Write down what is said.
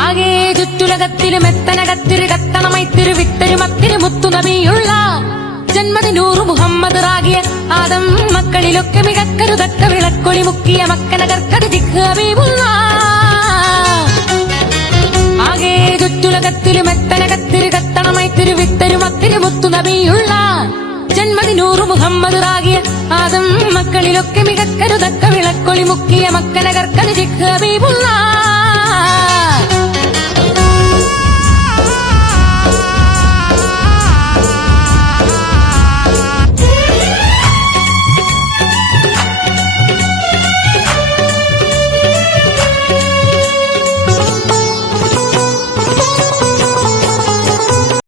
ആകെ ചുറ്റുലകത്തിലും എത്തനകത്തിരു കത്തണമൈത്തിരു വിട്ടൊരു മത്തിരു മുത്തുനബിയുള്ള ജന്മദിനൂറ് മുഹമ്മദ് റാഗിയ ആദം മക്കളിലൊക്കെ മികക്കരു തക്ക വിളക്കൊളി മുക്കിയ മക്കനകർക്കത് ജിഹബീബുള്ള ആകെ ചുറ്റുലകത്തിലും എത്തനകത്തിരു കത്തണമൈത്തിരു വിട്ടൊരു മത്തിരു മുത്തുനബിയുള്ള ജന്മദിനൂറ് മുഹമ്മദ് റാഗിയ ആദം മക്കളിലൊക്കെ മികക്കരു തക്ക വിളക്കൊളി മുക്കിയ മക്കനകർക്കത് ജിഹബീബുള്ള